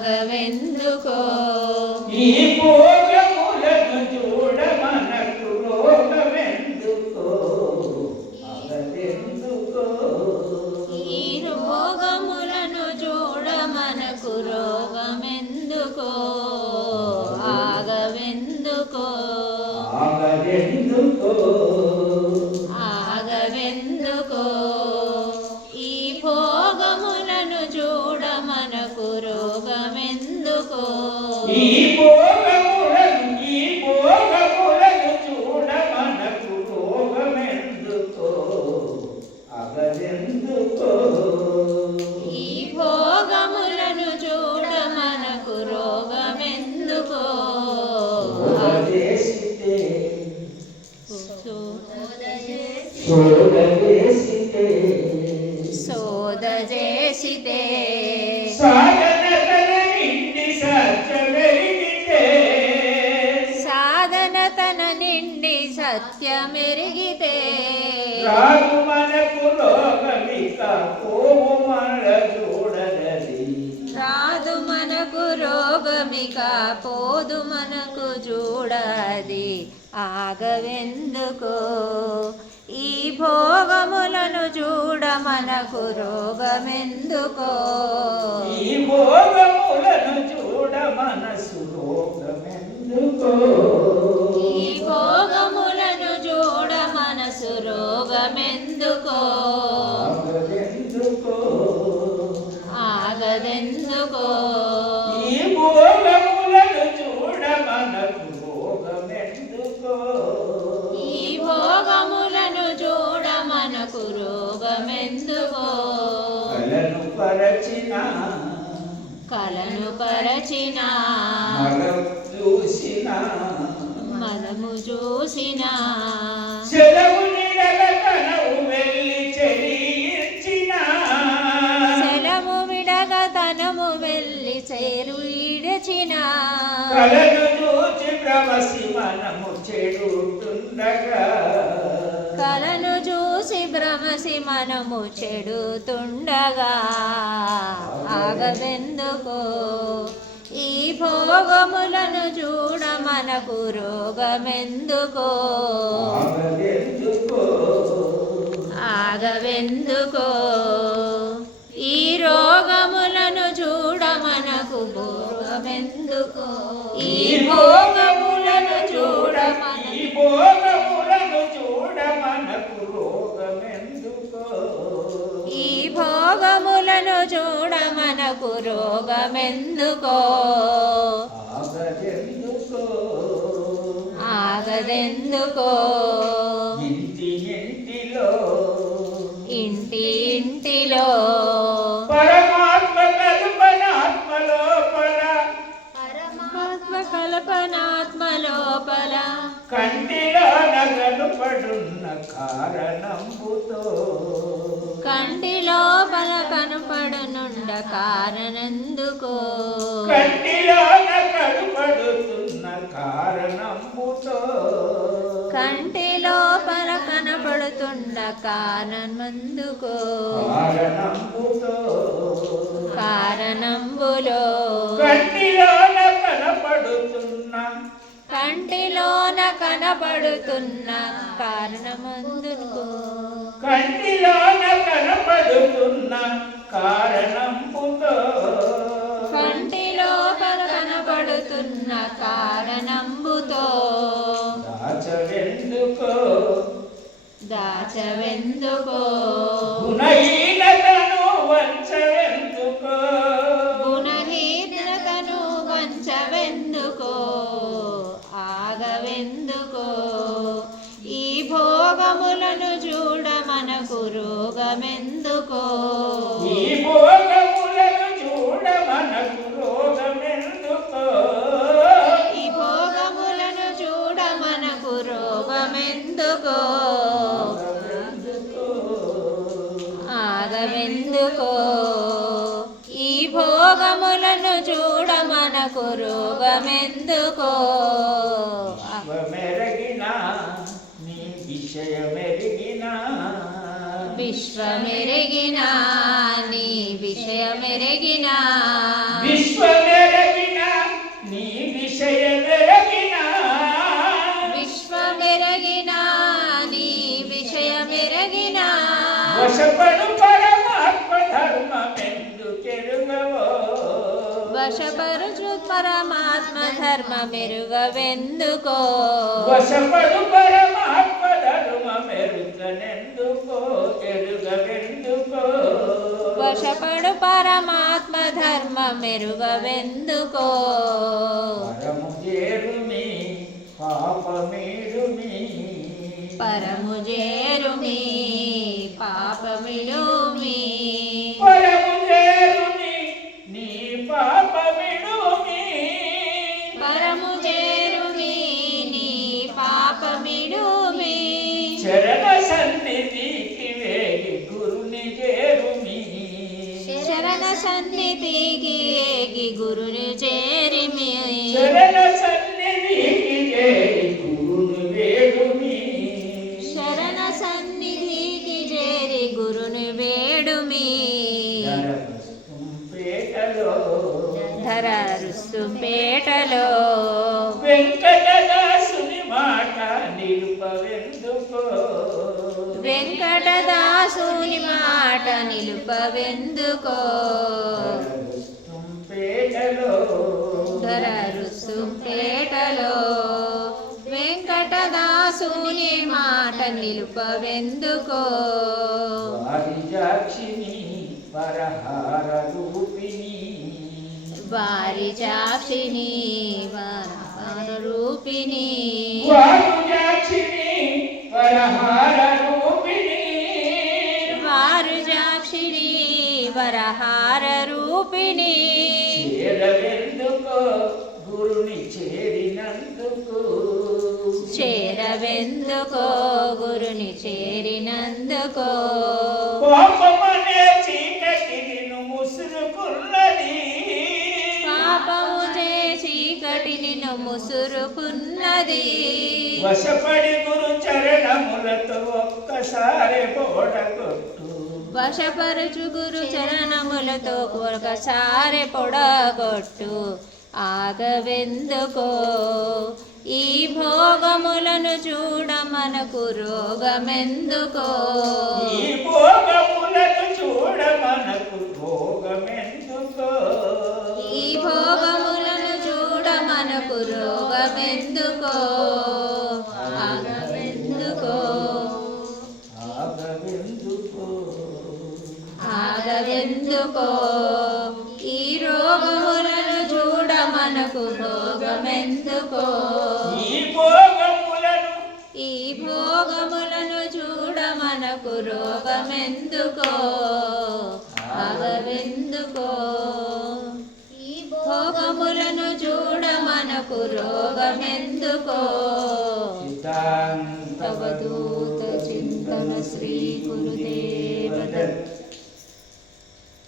ఆగవెందుకో ఈ భోగములను చూడ మనకు రోగమెందుకో అగదెందుకో ఈ రోగములను చూడ మనకు రోగమెందుకో ఆగవెందుకో ఆగవెందుకో ఈ భోగములను చూడ మనకు రోగమెందుకో ఈ భోగములను ఈ భోగములను చూడ మనకు రోగమెందుకో అగదెందుకో ఈ భోగములను చూడ మనకు రోగమెందుకో సోదదేశితే సత్యమెరిగితే మనకు రోగమిక చూడదది రాదు మనకు రోగమిక పోదు మనకు చూడది. ఆగవెందుకో? ఈ భోగములను చూడ మనకు రోగమెందుకో? ఈ భోగములను చూడ మనసు కలను పరచిన. చూసిన. మనము చూసిన. సెలవు నిడల తనవు వెళ్ళి చెలించిన శలము విడగ తనము వెళ్ళి చేరు ఈడచిన కలను చూచి ప్రవసి మనము చెడుతుండగా కలను చూసి మనము చెడుతుండగా ఆగవెందుకో? ఈ భోగములను చూడ మనకు రోగమెందుకో? భోగములను చూడ మనకు రోగమెందుకో? ఆగదెందుకో? ఇంటి ఇంటిలో. ఇంటి ఇంటిలో. పరమాత్మ కల్పనాత్మ లోపల పరమాత్మ కల్పనాత్మ లోపల కంటిలో నగలు పడున్న కారణంబుతో. కంటి లోపల కనపడనుండ కారణందుకో కంటిలో నగలు పడుతున్న కారణంబుతో కంటి లోపల కనపడుతుండ కారణమందుకో? కారణంబుతో కారణంబులో. కంటిలోన కనపడుతున్న. కంటిలోన కనపడుతున్న కారణమందుకో? కంటిలోన కనపడుతున్న కారణంబుతో ವೆಂದು ಕೋ భోగములను చూడ మనకు రోగమెందుకో? మెరగిన నీ విషయమెరిగిన. విశ్వమెరిగిన నీ విషయమెరిగిన. వశపరుచు పరమాత్మ ధర్మ మెరుగవెందుకో వశపడు పరమాత్మ ధర్మ మెరుగనెందుకో? ఎరుగవెందుకో? వశపడు పరమాత్మ ధర్మ మెరుగవెందుకో పరము వెంకటదాసుని మాట నిలుపవెందుకో? పేటలో ధర రుస్తుపేటలో వెంకటదాసుని మాట నిలుపవెందుకో? వారిజాక్షిని పరహార రూపిణి. వారి చాక్షిని వరహార జాక్షిని వరహార రూపిణి చేరవెందుకో గురుని చేరినందుకు? చేరవెందుకో గురుని చేరినందుకో? పాపమనే పాపము ముసురుకున్నది. వశపడి గురు చరణములతో ఒక్కసారి పోడగొట్టు వశపరచు గురు చరణములతో ఒకసారి పొడగొట్టు. ఆగవెందుకో? ఈ భోగములను చూడ మనకు రోగమెందుకో? ఈ భోగములను చూడ మనకు భోగమెందుకో ఈ భోగములను చూడ మనకు రోగమెందుకో? ఆగవెందుకో ఈ రోగములను చూడ మనకు భోగములను ఈ భోగములను చూడ మనకు రోగమెందుకో?